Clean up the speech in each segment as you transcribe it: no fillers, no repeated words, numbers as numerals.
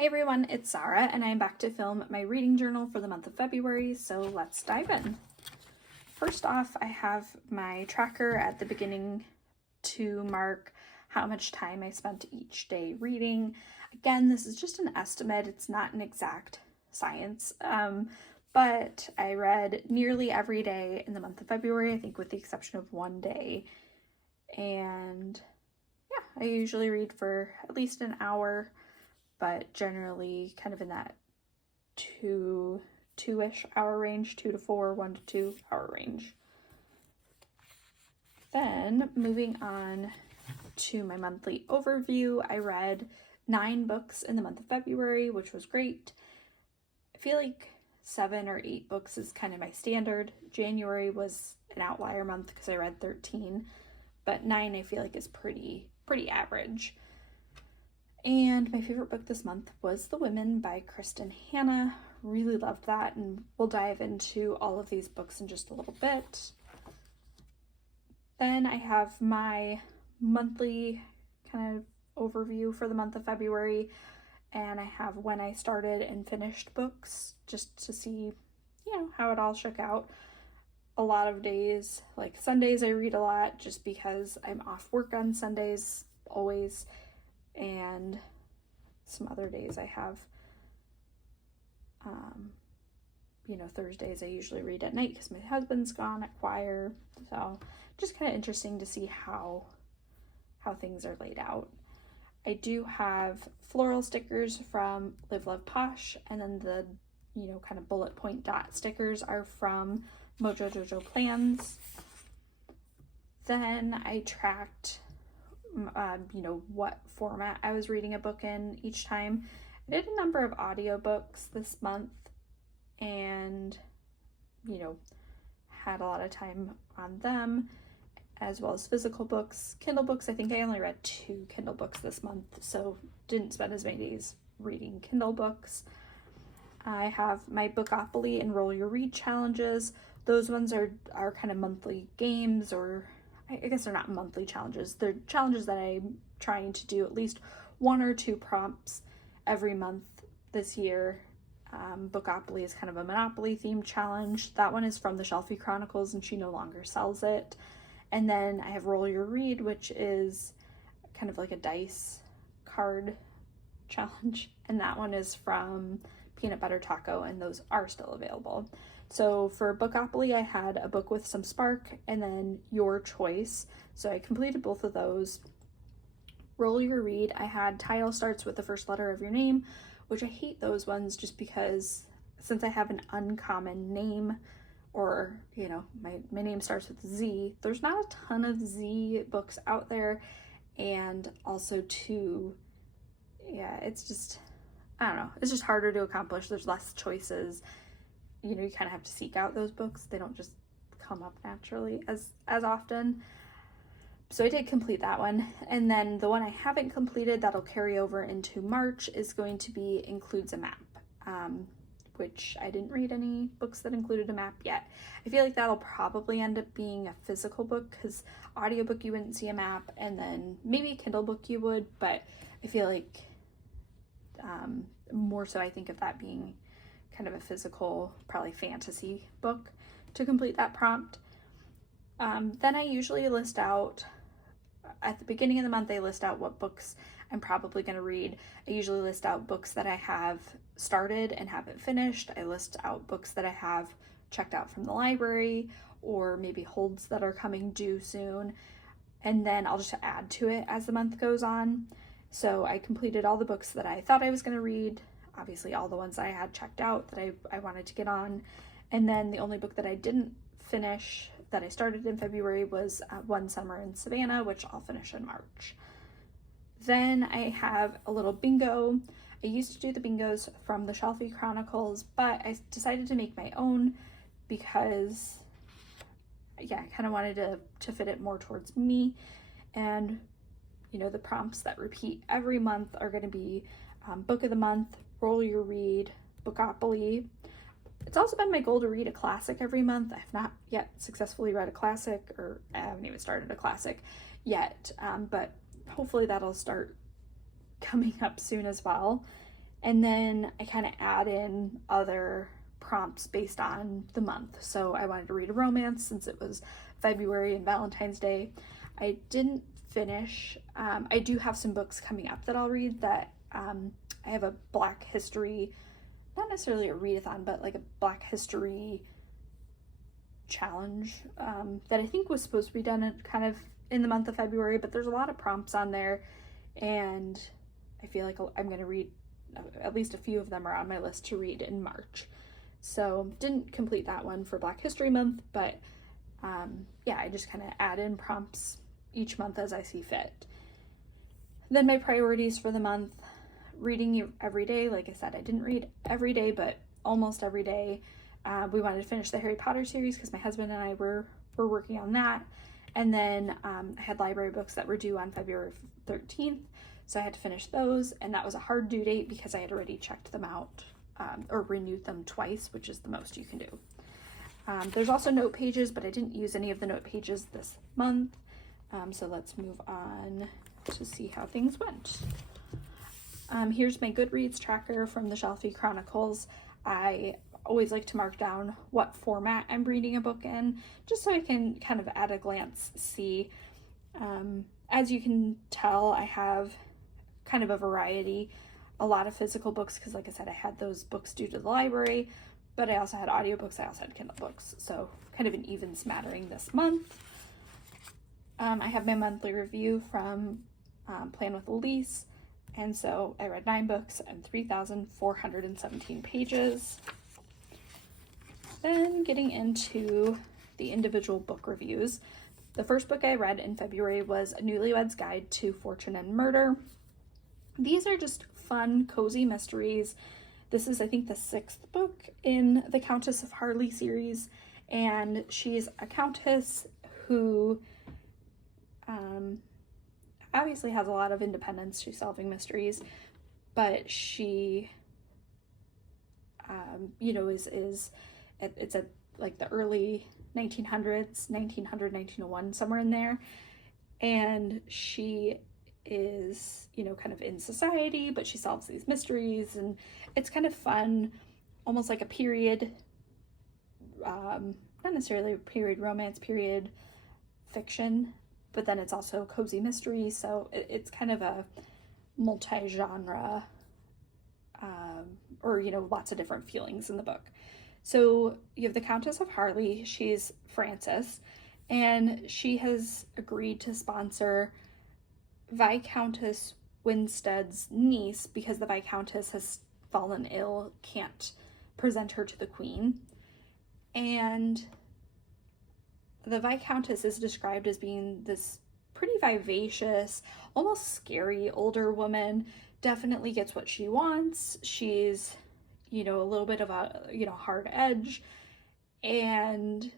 Hey everyone, it's Sarah, and I'm back to film my reading journal for the month of February, so let's dive in. First off, I have my tracker at the beginning to mark how much time I spent each day reading. Again, this is just an estimate, it's not an exact science, but I read nearly every day in the month of February, I think with the exception of one day, and yeah, I usually read for at least an hour, but generally kind of in that two-ish hour range, 2 to 4, 1 to 2 hour range. Then moving on to my monthly overview, I read 9 books in the month of February, which was great. I feel like 7 or 8 books is kind of my standard. January was an outlier month because I read 13, but 9 I feel like is pretty average. And my favorite book this month was The Women by Kristen Hanna. Really loved that, and we'll dive into all of these books in just a little bit. Then I have my monthly kind of overview for the month of February, and I have when I started and finished books just to see, how it all shook out. A lot of days, like Sundays, I read a lot just because I'm off work on Sundays always. And some other days I have, Thursdays I usually read at night because my husband's gone at choir. So just kind of interesting to see how things are laid out. I do have floral stickers from Live Love Posh, and then the, kind of bullet point dot stickers are from Mojo Jojo Plans. Then I tracked what format I was reading a book in each time. I did a number of audiobooks this month and, had a lot of time on them, as well as physical books. Kindle books, I think I only read 2 Kindle books this month, so didn't spend as many days reading Kindle books. I have my Bookopoly and Roll Your Read challenges. Those ones are kind of monthly games, or I guess they're not monthly challenges. They're challenges that I'm trying to do at least 1 or 2 prompts every month this year. Bookopoly is kind of a Monopoly themed challenge. That one is from the Shelfie Chronicles, and she no longer sells it. And then I have Roll Your Read, which is kind of like a dice card challenge. And that one is from Peanut Butter Taco, and those are still available. So for Bookopoly, I had a book with some spark and then Your Choice. So I completed both of those. Roll Your Read, I had title starts with the first letter of your name, which I hate those ones just because since I have an uncommon name, or, my name starts with Z, there's not a ton of Z books out there. And also too, it's just, I don't know, it's just harder to accomplish. There's less choices. You kind of have to seek out those books. They don't just come up naturally as often. So I did complete that one. And then the one I haven't completed that'll carry over into March is going to be Includes a Map, which I didn't read any books that included a map yet. I feel like that'll probably end up being a physical book because audiobook you wouldn't see a map, and then maybe a Kindle book you would, but I feel like more so I think of that being kind of a physical, probably fantasy book to complete that prompt. Then I usually list out, at the beginning of the month, I list out what books I'm probably going to read. I usually list out books that I have started and haven't finished. I list out books that I have checked out from the library, or maybe holds that are coming due soon. And then I'll just add to it as the month goes on. So I completed all the books that I thought I was going to read. Obviously all the ones I had checked out that I wanted to get on. And then the only book that I didn't finish that I started in February was One Summer in Savannah, which I'll finish in March. Then I have a little bingo. I used to do the bingos from the Shelfie Chronicles, but I decided to make my own because, I kind of wanted to fit it more towards me. And, the prompts that repeat every month are going to be Book of the Month, Roll Your Read, Bookopoly. It's also been my goal to read a classic every month. I've not yet successfully read a classic, or I haven't even started a classic yet, but hopefully that'll start coming up soon as well. And then I kind of add in other prompts based on the month. So I wanted to read a romance since it was February and Valentine's Day. I didn't finish. I do have some books coming up that I'll read that I have a Black History, not necessarily a readathon, but like a Black History challenge that I think was supposed to be done kind of in the month of February, but there's a lot of prompts on there, and I feel like I'm going to read at least a few of them are on my list to read in March. So didn't complete that one for Black History Month, but yeah, I just kind of add in prompts each month as I see fit. Then my priorities for the month: reading every day. Like I said, I didn't read every day, but almost every day. We wanted to finish the Harry Potter series because my husband and I were working on that. And then I had library books that were due on February 13th, so I had to finish those, and that was a hard due date because I had already checked them out or renewed them twice, which is the most you can do. There's also note pages, but I didn't use any of the note pages this month, so let's move on to see how things went. Here's my Goodreads tracker from the Shelfie Chronicles. I always like to mark down what format I'm reading a book in, just so I can kind of at a glance see. As you can tell, I have kind of a variety, a lot of physical books, because like I said, I had those books due to the library, but I also had audiobooks, I also had Kindle books, so kind of an even smattering this month. I have my monthly review from Plan with Elise, and so I read 9 books and 3,417 pages. Then getting into the individual book reviews. The first book I read in February was A Newlywed's Guide to Fortune and Murder. These are just fun, cozy mysteries. This is, I think, the 6th book in the Countess of Harley series, and she's a countess who obviously has a lot of independence. She's solving mysteries, but she, it's a like the early 1900s, 1900, 1901, somewhere in there, and she is, kind of in society, but she solves these mysteries, and it's kind of fun, almost like a period, not necessarily a period romance, period fiction, but then it's also cozy mystery, so it's kind of a multi-genre, or, lots of different feelings in the book. So you have the Countess of Harley, she's Frances, and she has agreed to sponsor Viscountess Winstead's niece because the Viscountess has fallen ill, can't present her to the Queen. And the Viscountess is described as being this pretty vivacious, almost scary older woman, definitely gets what she wants. She's, a little bit of a, hard edge. And,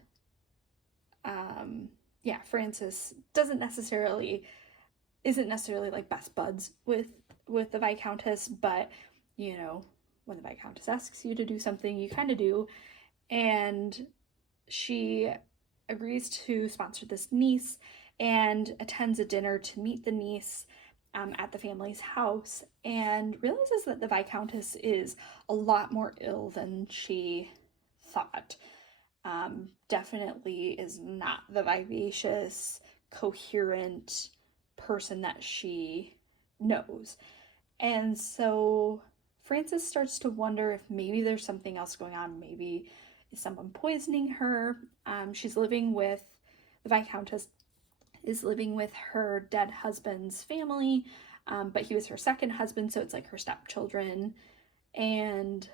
Frances isn't necessarily like best buds with the Viscountess, but, when the Viscountess asks you to do something, you kind of do. And she agrees to sponsor this niece and attends a dinner to meet the niece at the family's house, and realizes that the Viscountess is a lot more ill than she thought. Definitely is not the vivacious, coherent person that she knows. And so Frances starts to wonder if maybe there's something else going on. Maybe is someone poisoning her? She's living with, the Viscountess is living with her dead husband's family, but he was her second husband, so it's like her stepchildren. And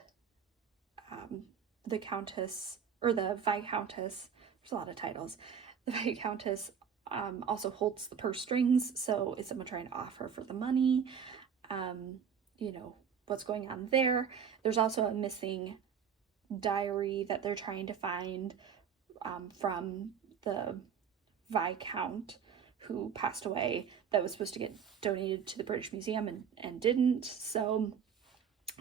the Countess, or the Viscountess, there's a lot of titles, the Viscountess also holds the purse strings, so is someone trying to offer for the money? What's going on there? There's also a missing diary that they're trying to find from the Viscount who passed away, that was supposed to get donated to the British Museum and didn't. So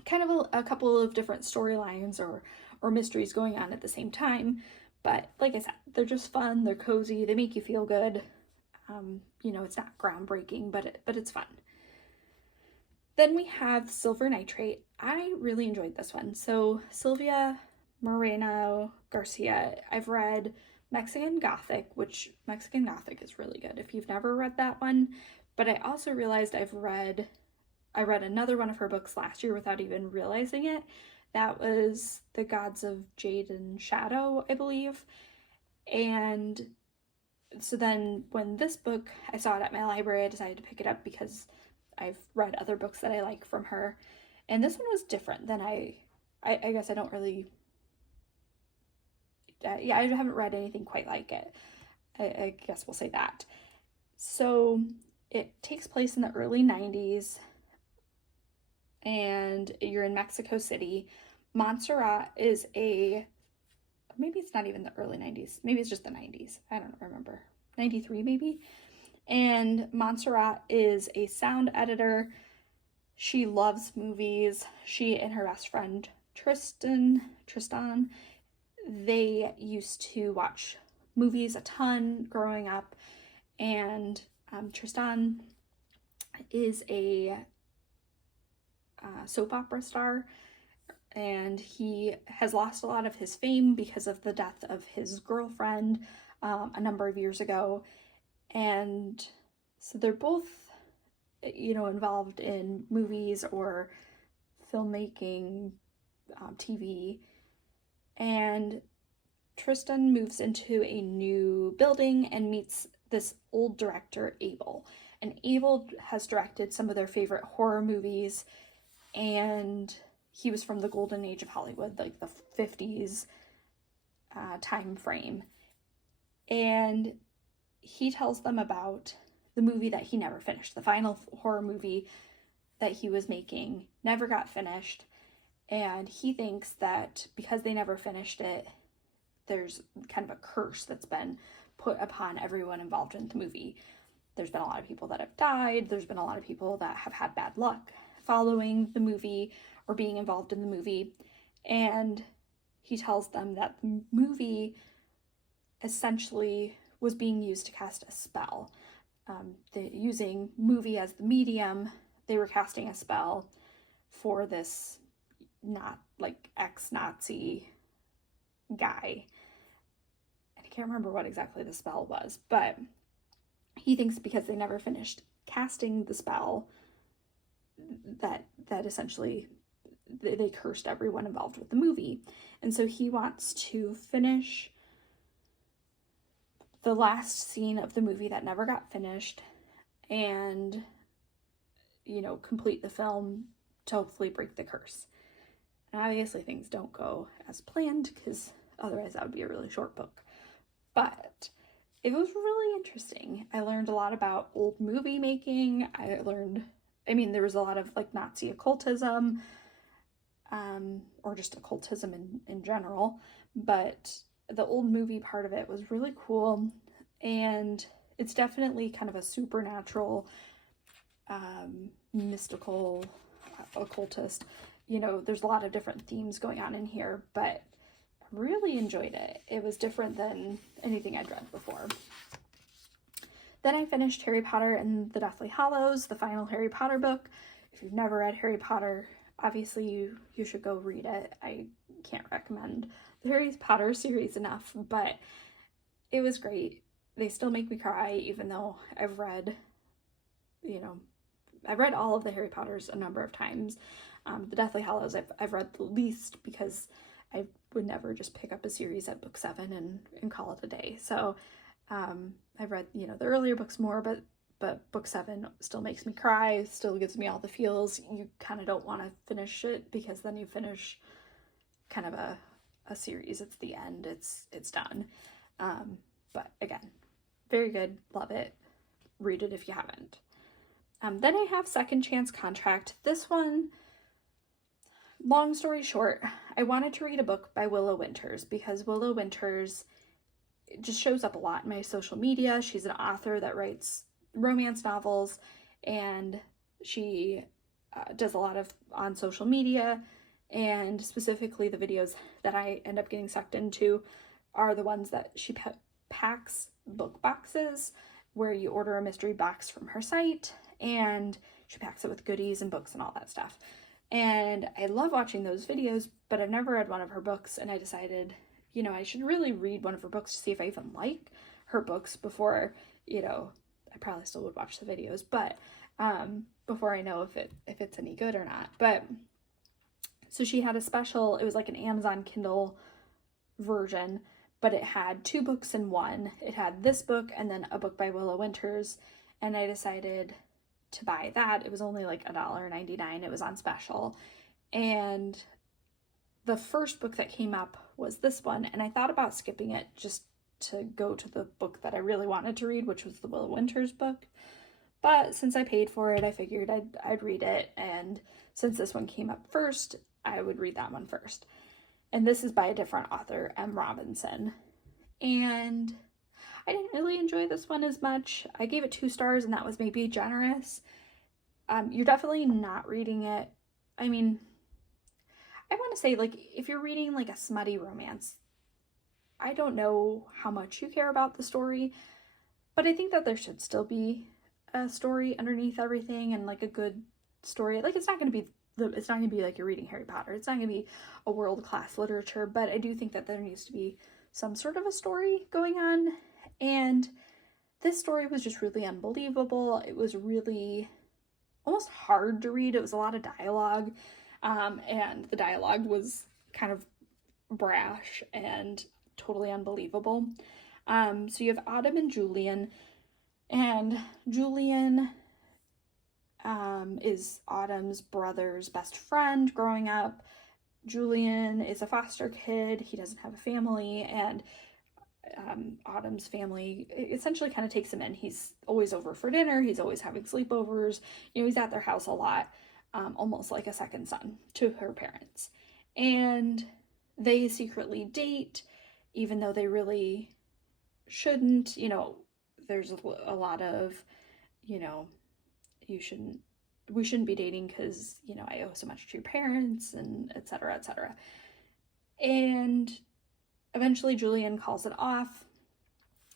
kind of a couple of different storylines or mysteries going on at the same time. But like I said, they're just fun, they're cozy, they make you feel good. It's not groundbreaking, but it's fun. Then we have Silver Nitrate. I really enjoyed this one. So Sylvia Moreno Garcia, I've read Mexican Gothic, which Mexican Gothic is really good if you've never read that one. But I also realized I read another one of her books last year without even realizing it. That was The Gods of Jade and Shadow, I believe. And so then when this book, I saw it at my library, I decided to pick it up because I've read other books that I like from her. And this one was different than I guess I don't really, I haven't read anything quite like it. I guess we'll say that. So it takes place in the early 90s and you're in Mexico City. Montserrat is maybe it's not even the early 90s. Maybe it's just the 90s. I don't remember. 93 maybe. And Montserrat is a sound editor. She loves movies. She and her best friend Tristan, they used to watch movies a ton growing up. And Tristan is a soap opera star, and he has lost a lot of his fame because of the death of his girlfriend a number of years ago. And so they're both, involved in movies or filmmaking, TV. And Tristan moves into a new building and meets this old director, Abel. And Abel has directed some of their favorite horror movies, and he was from the golden age of Hollywood, like the 50s time frame. And he tells them about the movie that he never finished. The final horror movie that he was making never got finished. And he thinks that because they never finished it, there's kind of a curse that's been put upon everyone involved in the movie. There's been a lot of people that have died. There's been a lot of people that have had bad luck following the movie or being involved in the movie. And he tells them that the movie essentially was being used to cast a spell. Using movie as the medium, they were casting a spell for this not like ex-Nazi guy. And I can't remember what exactly the spell was, but he thinks because they never finished casting the spell that essentially they cursed everyone involved with the movie. And so he wants to finish the last scene of the movie that never got finished and, complete the film to hopefully break the curse. And obviously things don't go as planned because otherwise that would be a really short book. But it was really interesting. I learned a lot about old movie making. There was a lot of like Nazi occultism, or just occultism in general, but the old movie part of it was really cool. And it's definitely kind of a supernatural, mystical, occultist. There's a lot of different themes going on in here, but I really enjoyed it. It was different than anything I'd read before. Then I finished Harry Potter and the Deathly Hallows, the final Harry Potter book. If you've never read Harry Potter, obviously you should go read it. I can't recommend the Harry Potter series enough, but it was great. They still make me cry, even though I've read all of the Harry Potters a number of times. The Deathly Hallows I've read the least because I would never just pick up a series at book 7 and call it a day. So I've read, the earlier books more, but book 7 still makes me cry, still gives me all the feels. You kind of don't want to finish it because then you finish kind of a series. It's the end. It's done. But again, very good. Love it. Read it if you haven't. Then I have Second Chance Contract. This one, long story short, I wanted to read a book by Willow Winters because Willow Winters just shows up a lot in my social media. She's an author that writes romance novels, and she does a lot of on social media, and specifically the videos that I end up getting sucked into are the ones that she packs book boxes where you order a mystery box from her site, and she packs it with goodies and books and all that stuff. And I love watching those videos, but I've never read one of her books, and I decided, you know, I should really read one of her books to see if I even like her books before, you know, I probably still would watch the videos, but before I know if it's any good or not. But so she had a special, it was like an Amazon Kindle version, but it had 2 books in one. It had this book and then a book by Willow Winters, and I decided to buy that. It was only like $1.99. It was on special. And the first book that came up was this one, and I thought about skipping it just to go to the book that I really wanted to read, which was the Willow Winters book. But since I paid for it, I figured I'd read it, and since this one came up first, I would read that one first. And this is by a different author, M. Robinson. And I didn't really enjoy this one as much. I gave it 2 stars, and that was maybe generous. You're definitely not reading it. I mean, I want to say, like, if you're reading like a smutty romance, I don't know how much you care about the story, but I think that there should still be a story underneath everything, and like a good story. Like, it's not going to be like you're reading Harry Potter. It's not going to be a world-class literature, but I do think that there needs to be some sort of a story going on. And this story was just really unbelievable. It was really almost hard to read. It was a lot of dialogue, and the dialogue was kind of brash and totally unbelievable. So you have Autumn and Julian, and Julian is Autumn's brother's best friend growing up. Julian is a foster kid. He doesn't have a family, and Autumn's family essentially kind of takes him in. He's always over for dinner. He's always having sleepovers. You know, he's at their house a lot, almost like a second son to her parents. And they secretly date, even though they really shouldn't. You know, there's a lot of, you know, we shouldn't be dating because, you know, I owe so much to your parents, and et cetera, et cetera. And eventually Julian calls it off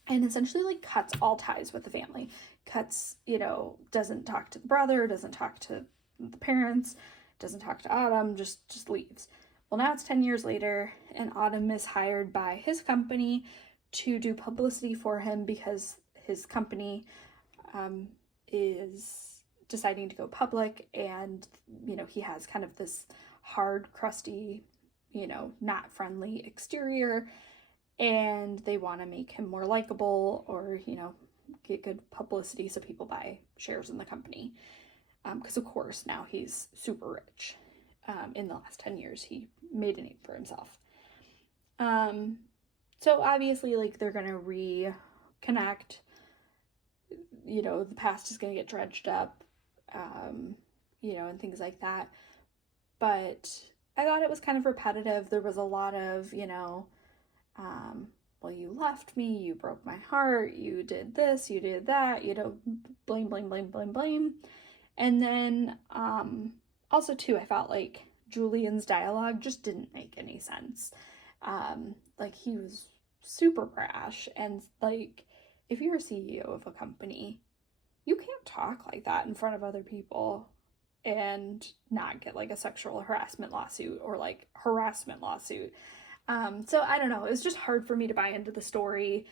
and essentially like cuts all ties with the family. Cuts, you know, doesn't talk to the brother, doesn't talk to the parents, doesn't talk to Autumn, just leaves. Well, now it's 10 years later, and Autumn is hired by his company to do publicity for him because his company is deciding to go public, and, you know, he has kind of this hard, crusty, you know, not friendly exterior, and they want to make him more likable, or, you know, get good publicity so people buy shares in the company. Because of course now he's super rich. In the last 10 years, he made a name for himself. So obviously, like, they're gonna reconnect. You know, the past is gonna get dredged up, you know, and things like that. But I thought it was kind of repetitive. There was a lot of, you know, well, you left me, you broke my heart, you did this, you did that, you know, blame, blame, blame, blame, blame. And then, also too, I felt like Julian's dialogue just didn't make any sense. Like, he was super brash, and like, if you're a CEO of a company, you can't talk like that in front of other people and not get like a sexual harassment lawsuit or like harassment lawsuit. So I don't know, it was just hard for me to buy into the story,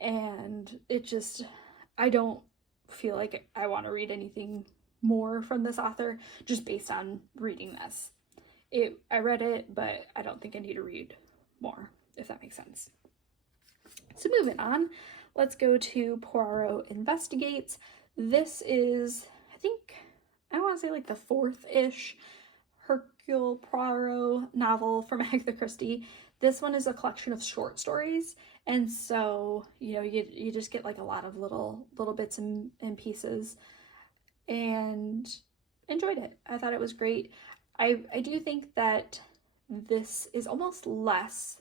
and I don't feel like I want to read anything more from this author just based on reading this. I read it, but I don't think I need to read more, if that makes sense. So moving on, let's go to Poirot Investigates. This is, I want to say like the 4th-ish Hercule Poirot novel from Agatha Christie. This one is a collection of short stories, and so, you know, you just get like a lot of little bits and pieces, and enjoyed it. I thought it was great. I do think that this is almost less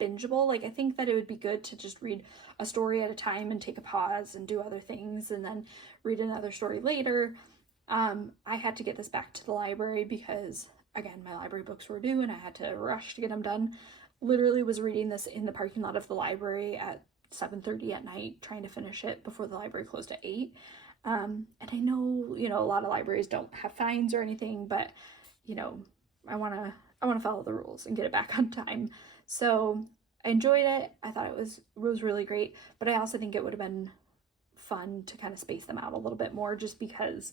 bingeable. Like, I think that it would be good to just read a story at a time and take a pause and do other things and then read another story later. I had to get this back to the library because, again, my library books were due and I had to rush to get them done. Literally was reading this in the parking lot of the library at 7:30 at night, trying to finish it before the library closed at 8. And I know, you know, a lot of libraries don't have fines or anything, but, you know, I want to follow the rules and get it back on time. So I enjoyed it. I thought it was really great, but I also think it would have been fun to kind of space them out a little bit more, just because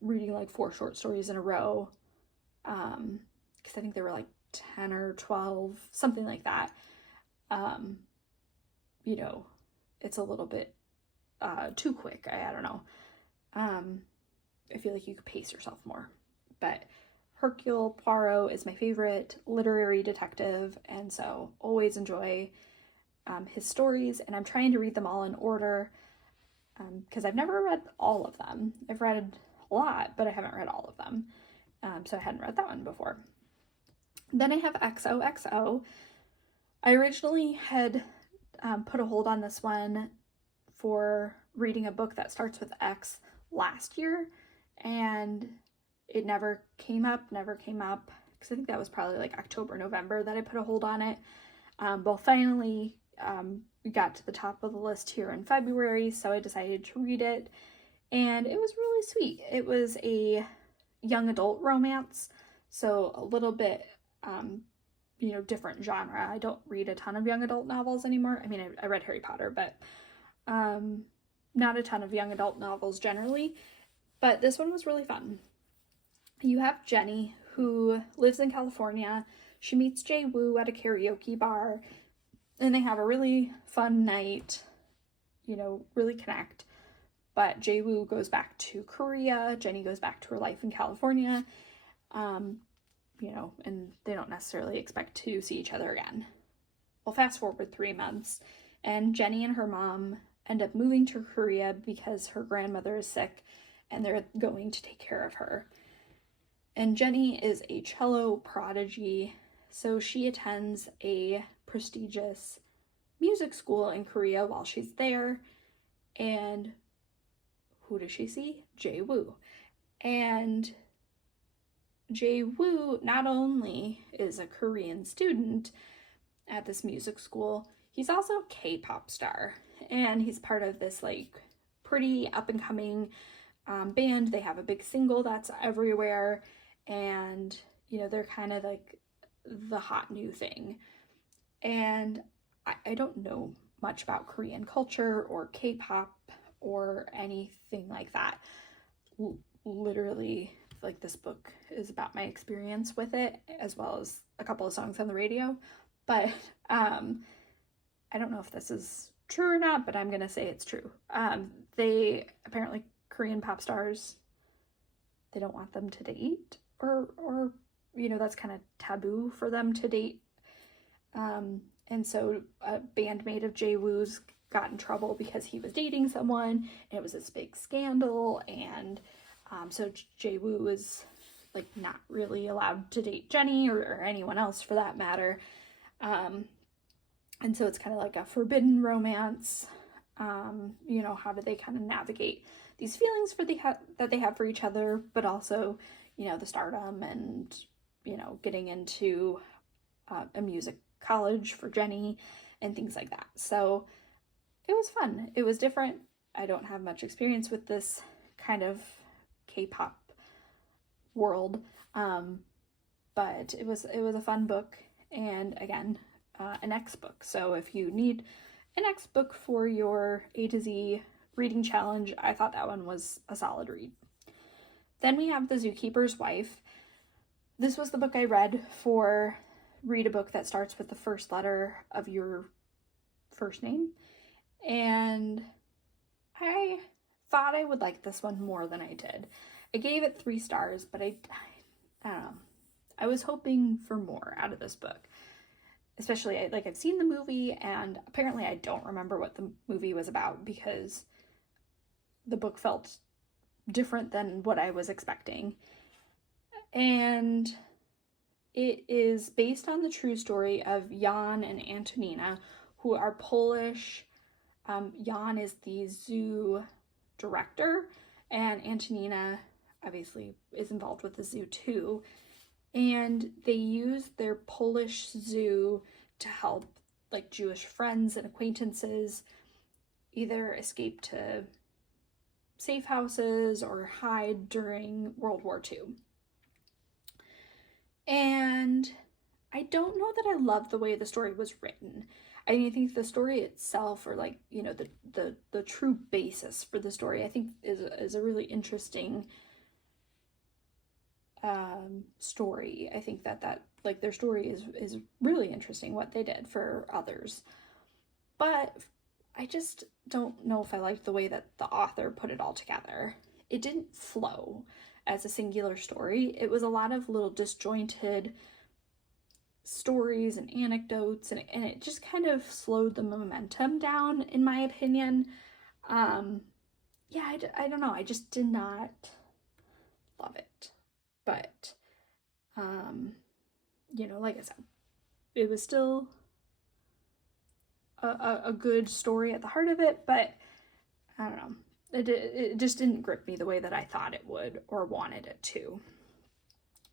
reading like 4 short stories in a row, because I think there were like 10 or 12, something like that. You know, it's a little bit too quick. I don't know. I feel like you could pace yourself more. But Hercule Poirot is my favorite literary detective, and so always enjoy his stories, and I'm trying to read them all in order, because I've never read all of them. I've read a lot, but I haven't read all of them. So I hadn't read that one before. Then I have XOXO. I originally had put a hold on this one for reading a book that starts with X last year, and it never came up, because I think that was probably like October, November that I put a hold on it. But finally, we got to the top of the list here in February, so I decided to read it, and it was really sweet. It was a young adult romance, so a little bit, you know, different genre. I don't read a ton of young adult novels anymore. I mean, I read Harry Potter, but not a ton of young adult novels generally, but this one was really fun. You have Jenny, who lives in California. She meets Jay Woo at a karaoke bar, and they have a really fun night, you know, really connect. But Jay Woo goes back to Korea, Jenny goes back to her life in California, you know, and they don't necessarily expect to see each other again. Well, fast forward 3 months, and Jenny and her mom end up moving to Korea because her grandmother is sick, and they're going to take care of her. And Jenny is a cello prodigy, so she attends a prestigious music school in Korea while she's there. And who does she see? Jay Woo. And Jay Woo not only is a Korean student at this music school, he's also a K-pop star. And he's part of this like pretty up-and-coming band. They have a big single that's everywhere. And, you know, they're kind of like the hot new thing. And I don't know much about Korean culture or K-pop or anything like that. Literally, like, this book is about my experience with it, as well as a couple of songs on the radio. But I don't know if this is true or not, but I'm gonna say it's true. They apparently, Korean pop stars, they don't want them to date, or you know, that's kind of taboo for them to date. And so a bandmate of Jay Woo's got in trouble because he was dating someone, and it was this big scandal, and so Jay Woo was like not really allowed to date Jenny or anyone else for that matter. And so it's kind of like a forbidden romance. You know, how do they kind of navigate these feelings that they have for each other, but also, you know, the stardom and, you know, getting into a music college for Jenny and things like that. So it was fun. It was different. I don't have much experience with this kind of K-pop world, but it was a fun book, and again, an X book. So if you need an X book for your A to Z reading challenge, I thought that one was a solid read. Then we have The Zookeeper's Wife. This was the book I read for read a book that starts with the first letter of your first name, and I thought I would like this one more than I did. I gave it 3 stars, but I don't know. I was hoping for more out of this book. Especially, I've seen the movie, and apparently I don't remember what the movie was about because the book felt different than what I was expecting. And it is based on the true story of Jan and Antonina, who are Polish. Jan is the zoo director, and Antonina obviously is involved with the zoo too. And they use their Polish zoo to help like Jewish friends and acquaintances either escape to safe houses or hide during World War II. And I don't know that I love the way the story was written. I mean, I think the story itself, or like, you know, the true basis for the story, I think is a really interesting story. I think that like their story is really interesting, what they did for others. But I just don't know if I liked the way that the author put it all together. It didn't flow as a singular story. It was a lot of little disjointed stories and anecdotes, and it just kind of slowed the momentum down, in my opinion. Yeah, I don't know. I just did not love it. But, you know, like I said, it was still a good story at the heart of it, but I don't know. It just didn't grip me the way that I thought it would or wanted it to.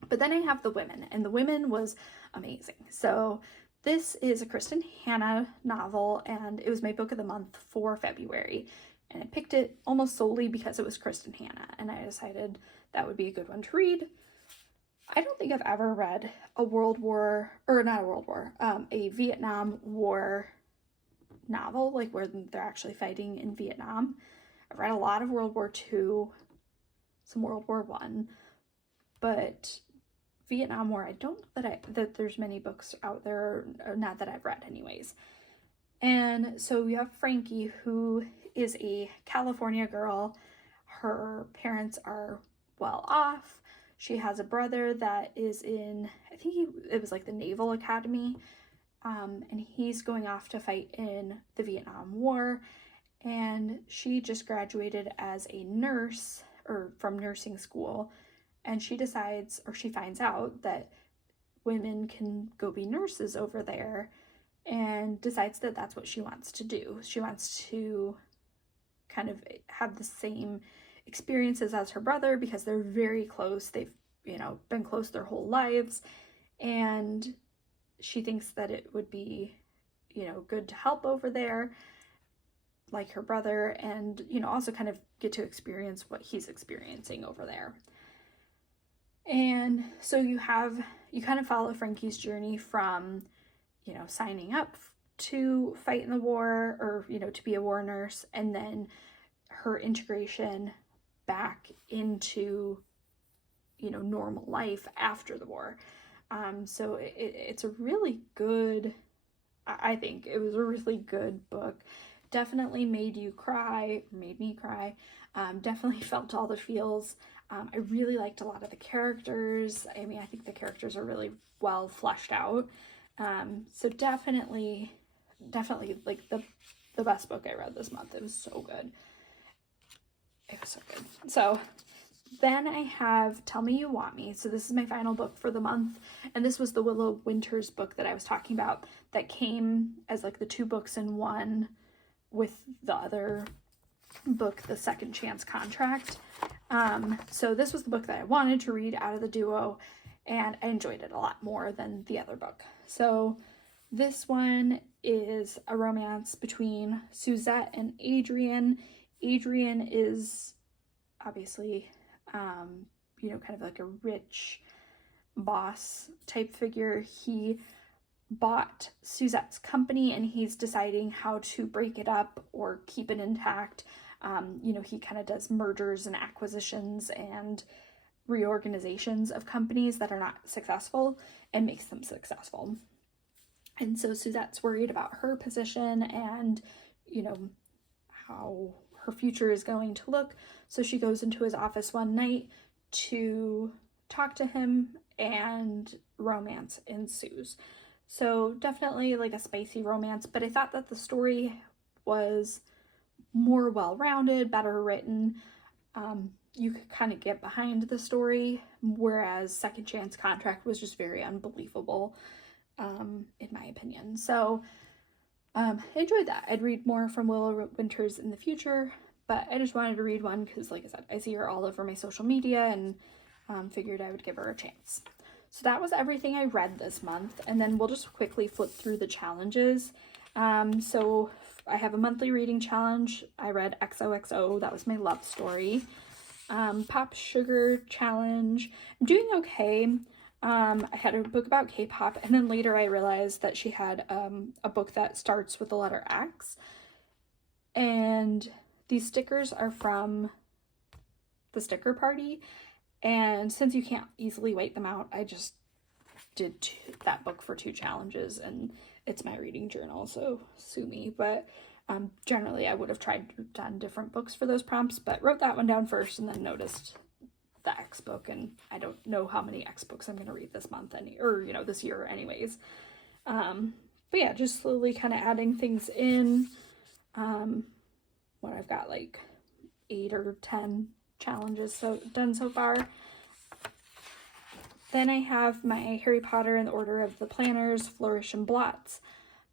But then I have The Women, and The Women was amazing. So this is a Kristen Hanna novel, and it was my book of the month for February. And I picked it almost solely because it was Kristen Hanna, and I decided that would be a good one to read. I don't think I've ever read a a Vietnam War novel, like where they're actually fighting in Vietnam. I've read a lot of World War II, some World War I, but Vietnam War, I don't know that there's many books out there, or not that I've read anyways. And so we have Frankie, who is a California girl. Her parents are well off. She has a brother that is in, I think it was like the Naval Academy, and he's going off to fight in the Vietnam War. And she just graduated as a nurse, or from nursing school, and she decides, or she finds out, that women can go be nurses over there, and decides that that's what she wants to do. She wants to kind of have the same experiences as her brother, because they're very close. They've, you know, been close their whole lives, and she thinks that it would be, you know, good to help over there like her brother, and, you know, also kind of get to experience what he's experiencing over there. And so you kind of follow Frankie's journey from, you know, signing up to fight in the war, or, you know, to be a war nurse, and then her integration back into, you know, normal life after the war. So it's a really good, I think it was a really good book. Definitely made me cry. Definitely felt all the feels. I really liked a lot of the characters. I mean, I think the characters are really well fleshed out. So definitely like the best book I read this month. It was so good. It was so good. So then I have Tell Me You Want Me. So this is my final book for the month, and this was the Willow Winters book that I was talking about that came as like the 2 books in one with the other book, The Second Chance Contract. So this was the book that I wanted to read out of the duo, and I enjoyed it a lot more than the other book. So this one is a romance between Suzette and Adrian. Adrian is obviously, you know, kind of like a rich boss type figure. He bought Suzette's company, and he's deciding how to break it up or keep it intact. You know, he kind of does mergers and acquisitions and reorganizations of companies that are not successful and makes them successful. And so Suzette's worried about her position and, you know, how her future is going to look. So she goes into his office one night to talk to him, and romance ensues. So definitely like a spicy romance, but I thought that the story was more well-rounded, better written. You could kind of get behind the story, whereas Second Chance Contract was just very unbelievable, in my opinion. So I enjoyed that. I'd read more from Willow Winters in the future, but I just wanted to read one because, like I said, I see her all over my social media, and figured I would give her a chance. So that was everything I read this month, and then we'll just quickly flip through the challenges. So I have a monthly reading challenge. I read XOXO, that was my love story. Pop Sugar challenge. I'm doing okay. I had a book about K-pop, and then later I realized that she had a book that starts with the letter X. And these stickers are from the sticker party. And since you can't easily wait them out, I just did that book for 2 challenges, and it's my reading journal, so sue me. But generally I would have done different books for those prompts, but wrote that one down first and then noticed the X book, and I don't know how many X books I'm going to read this month or this year anyways. But yeah, just slowly kind of adding things in. What I've got like 8 or 10 challenges done so far. Then I have my Harry Potter and the Order of the Planners Flourish and Blots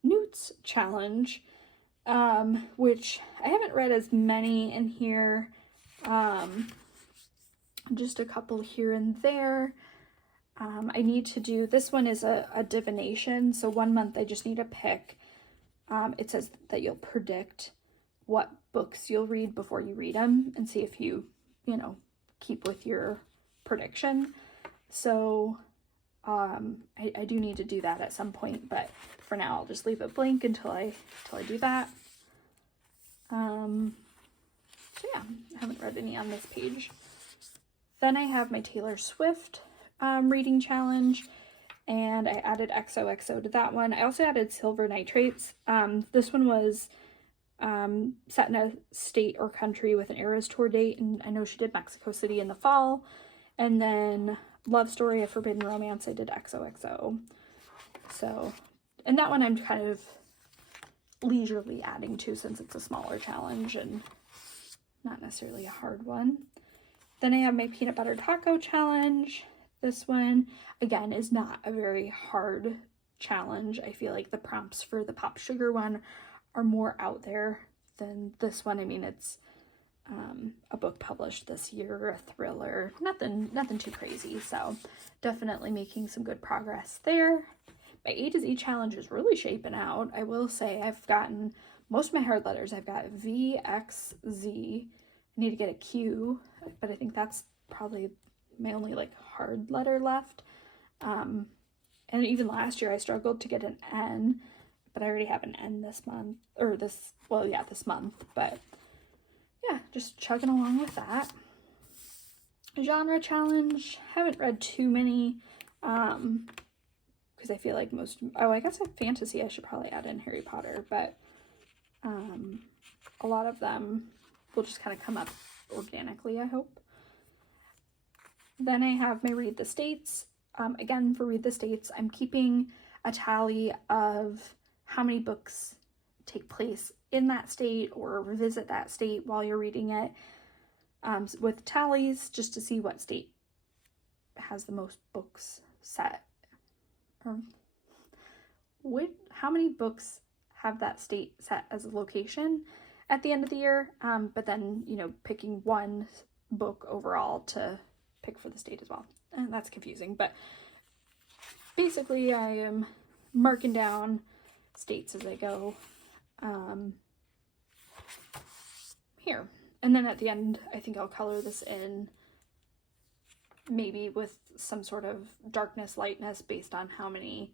Newts challenge, which I haven't read as many in here, just a couple here and there. I need to do, this one is a divination, so 1 month I just need to pick. It says that you'll predict what books you'll read before you read them and see if you keep with your prediction. So I do need to do that at some point, but for now I'll just leave it blank until I do that. So yeah, I haven't read any on this page. Then I have my Taylor Swift reading challenge, and I added XOXO to that one. I also added Silver Nitrates. This one was set in a state or country with an Eras Tour date, and I know she did Mexico City in the fall. And then Love Story, A Forbidden Romance, I did XOXO. So, and that one I'm kind of leisurely adding to since it's a smaller challenge and not necessarily a hard one. Then I have my Peanut Butter Taco challenge. This one, again, is not a very hard challenge. I feel like the prompts for the Pop Sugar one are more out there than this one. I mean, it's a book published this year, a thriller, nothing too crazy, so definitely making some good progress there. My A to Z challenge is really shaping out. I will say I've gotten most of my hard letters. I've got V, X, Z. I need to get a Q, but I think that's probably my only like hard letter left. And even last year I struggled to get an N, but I already have an N this month, this month, but yeah, just chugging along with that. Genre challenge, haven't read too many, because I feel like I guess fantasy I should probably add in Harry Potter, but a lot of them will just kind of come up organically, I hope. Then I have my Read the States. Again, for Read the States, I'm keeping a tally of how many books take place in that state or revisit that state while you're reading it, with tallies, just to see what state has the most books set, or how many books have that state set as a location at the end of the year, but then picking one book overall to pick for the state as well. And that's confusing, but basically I am marking down states as I go here. And then at the end, I think I'll color this in maybe with some sort of darkness, lightness based on how many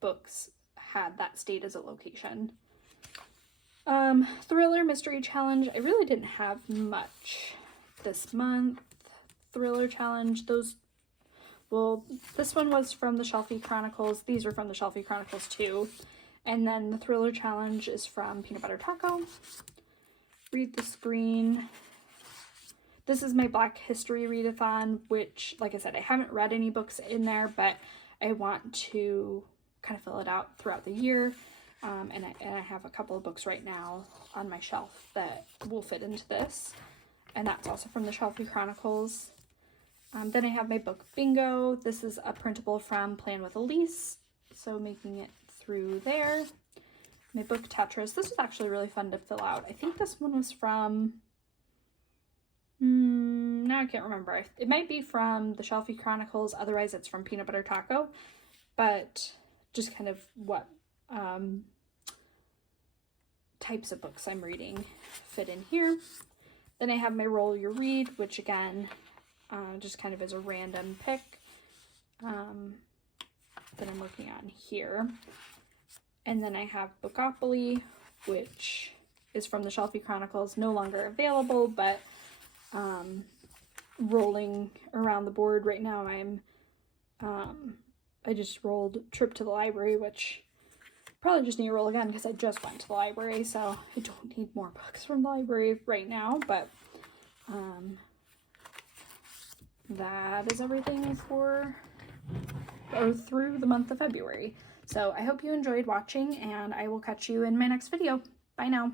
books had that state as a location. Thriller mystery challenge. I really didn't have much this month. Thriller challenge. This one was from the Shelfie Chronicles. These are from the Shelfie Chronicles too. And then the thriller challenge is from Peanut Butter Taco. Read the Screen. This is my Black History readathon, which, like I said, I haven't read any books in there, but I want to kind of fill it out throughout the year. And I have a couple of books right now on my shelf that will fit into this. And that's also from the Shelfie Chronicles. Then I have my book Bingo. This is a printable from Plan with Elise, so making it through there. My book Tetris. This was actually really fun to fill out. I think this one was from, now I can't remember. It might be from the Shelfie Chronicles, otherwise it's from Peanut Butter Taco, but just kind of what types of books I'm reading fit in here. Then I have my Roll Your Read, which again, just kind of is a random pick that I'm working on here. And then I have Bookopoly, which is from the Shelfie Chronicles, no longer available, but rolling around the board right now. I just rolled Trip to the Library, which probably just need to roll again because I just went to the library, so I don't need more books from the library right now, but that is everything through the month of February. So I hope you enjoyed watching, and I will catch you in my next video. Bye now.